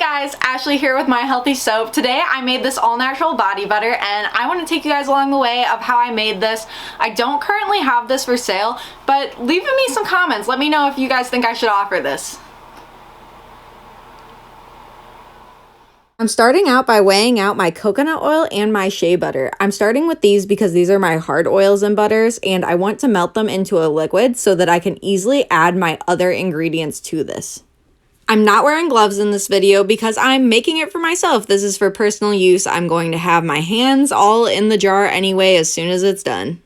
guys, Ashley here with My Healthy Soap. Today I made this all natural body butter and I want to take you guys along the way of how I made this. I don't currently have this for sale, but leave me some comments. Let me know if you guys think I should offer this. I'm starting out by weighing out my coconut oil and my shea butter. I'm starting with these because these are my hard oils and butters, and I want to melt them into a liquid so that I can easily add my other ingredients to this. I'm not wearing gloves in this video because I'm making it for myself. This is for personal use. I'm going to have my hands all in the jar anyway as soon as it's done.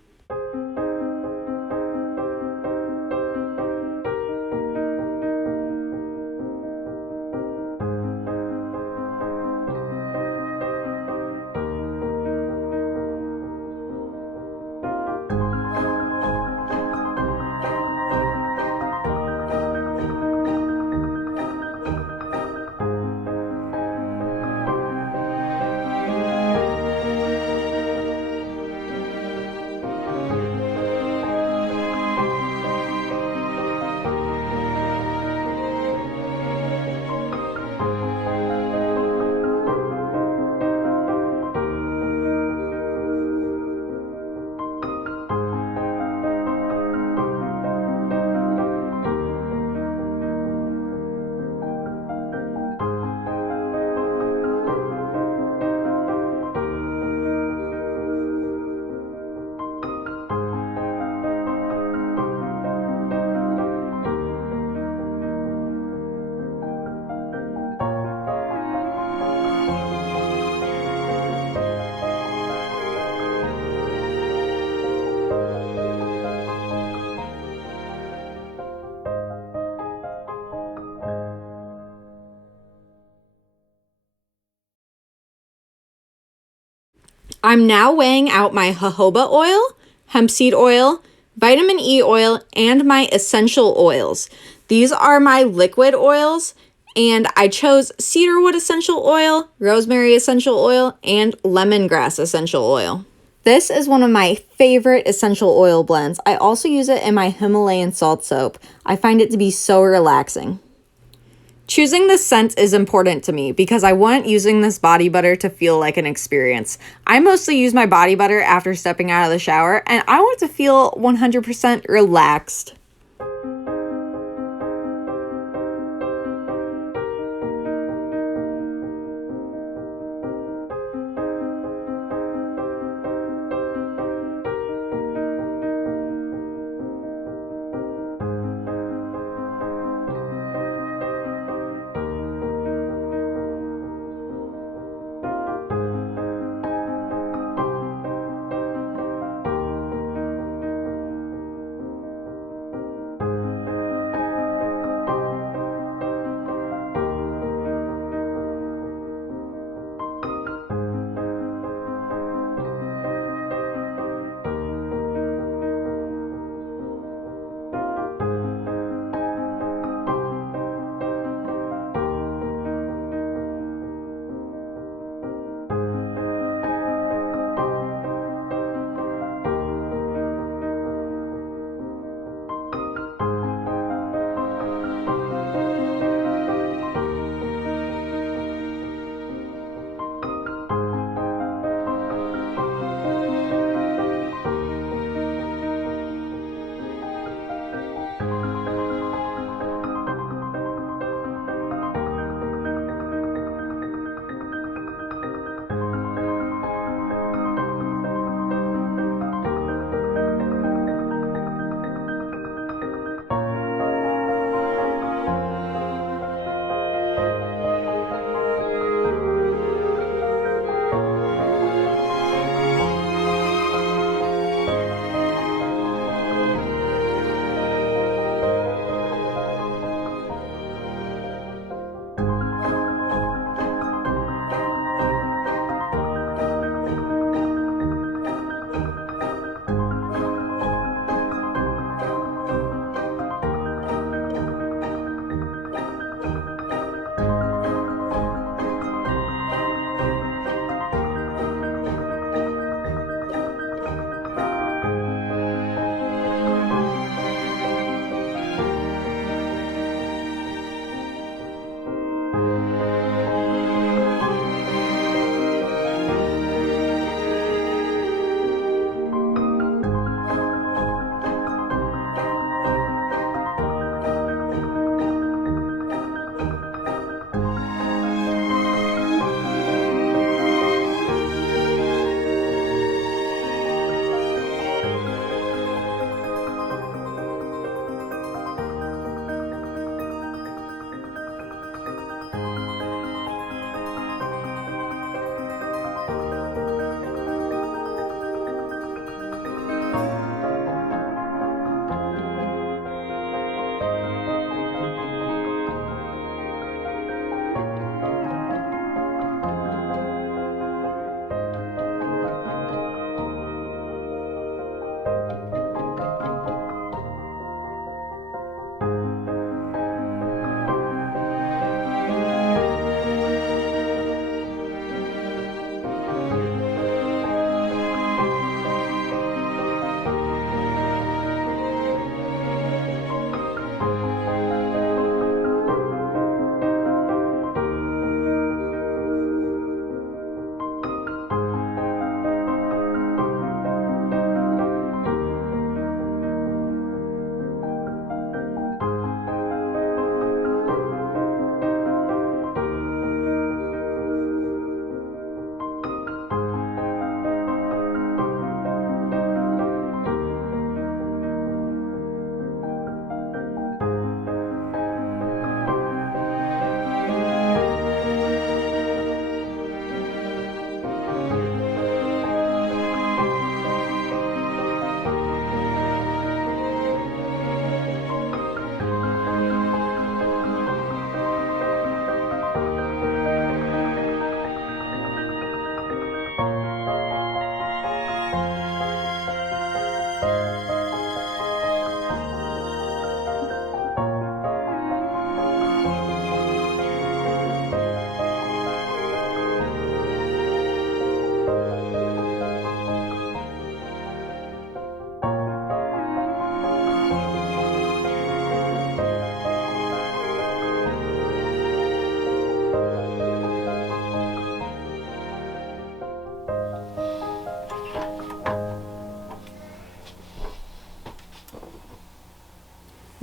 I'm now weighing out my jojoba oil, hemp seed oil, vitamin E oil, and my essential oils. These are my liquid oils, and I chose cedarwood essential oil, rosemary essential oil, and lemongrass essential oil. This is one of my favorite essential oil blends. I also use it in my Himalayan salt soap. I find it to be so relaxing. Choosing the scent is important to me because I want using this body butter to feel like an experience. I mostly use my body butter after stepping out of the shower, and I want to feel 100% relaxed.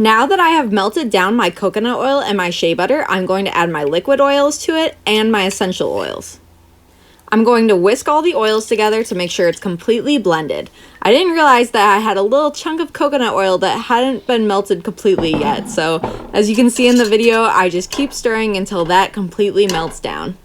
Now that I have melted down my coconut oil and my shea butter, I'm going to add my liquid oils to it and my essential oils. I'm going to whisk all the oils together to make sure it's completely blended. I didn't realize that I had a little chunk of coconut oil that hadn't been melted completely yet, so as you can see in the video, I just keep stirring until that completely melts down.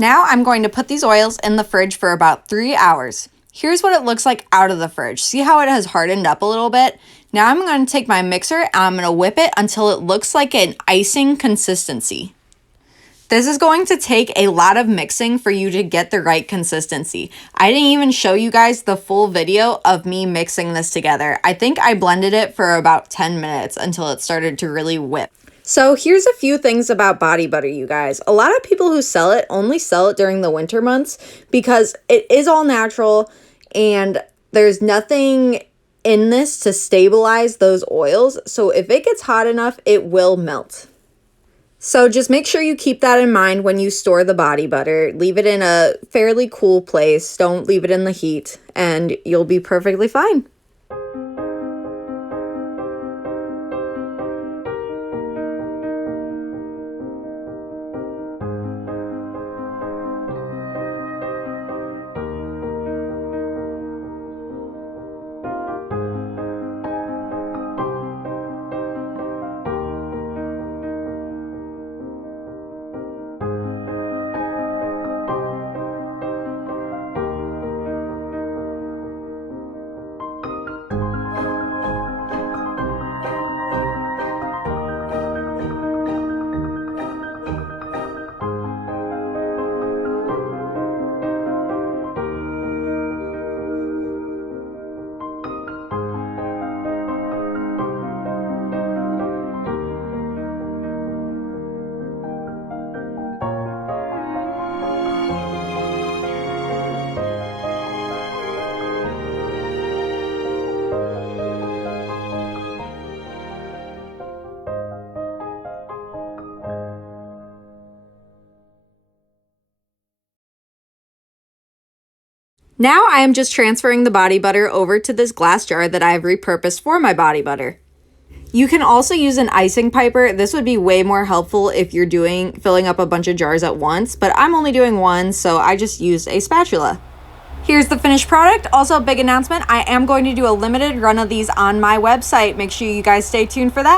Now I'm going to put these oils in the fridge for about 3 hours. Here's what it looks like out of the fridge. See how it has hardened up a little bit? Now I'm going to take my mixer and I'm going to whip it until it looks like an icing consistency. This is going to take a lot of mixing for you to get the right consistency. I didn't even show you guys the full video of me mixing this together. I think I blended it for about 10 minutes until it started to really whip. So here's a few things about body butter, you guys. A lot of people who sell it only sell it during the winter months because it is all natural and there's nothing in this to stabilize those oils. So if it gets hot enough, it will melt. So just make sure you keep that in mind when you store the body butter. Leave it in a fairly cool place. Don't leave it in the heat and you'll be perfectly fine. Now I am just transferring the body butter over to this glass jar that I have repurposed for my body butter. You can also use an icing piper. This would be way more helpful if you're filling up a bunch of jars at once, but I'm only doing one, so I just used a spatula. Here's the finished product. Also, a big announcement, I am going to do a limited run of these on my website. Make sure you guys stay tuned for that.